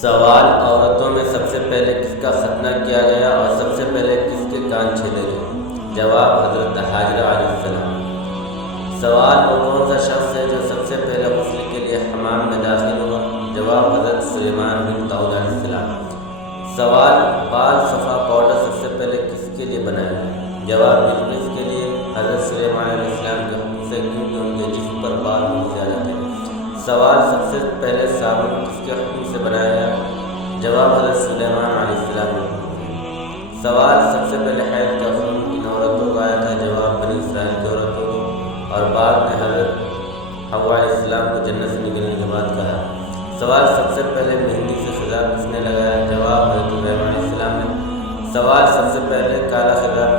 सवाल: औरतों में सबसे पहले किसका खतना किया गया और सबसे पहले किसके कान छेदे गए? जवाब: हज़रत हाजरा अलैहिस्सलाम। सवाल: वो कौन सा शख्स है जो सबसे पहले गुस्ल के लिए हमाम में दाखिल हुआ? जवाब: हज़रत सुलेमान बिन दाऊद अलैहिस्सलाम। सवाल: बाल सफ़ा पाउडर सबसे पहले किसके लिए बनाया गया? जवाब: बिल्किस के लिए हज़रत सुलेमान अलैहिस्सलाम के हुक्म से, क्योंकि उनके जिस्म पर बाल बहुत ज़्यादा थे। सवाल: सबसे पहले साबुन किसके हुक्म से बनाया गया? जवाब: हज़रत सुलेमान अलैहिस्सलाम के हुक्म से। सवाल: सबसे पहले हैज़ का खून किन औरतों को आया था? जवाब: बनी इसराइल की औरतों को, और बाद में हज़रत हव्वा अलैहिस्सलाम को जन्नत से निकलने के बाद कहा। सवाल: सबसे पहले मेहंदी से खिताब किसने लगाया? जवाब: हज़रत इब्राहीम अलैहिस्सलाम ने। सवाल: सबसे पहले काला खिताब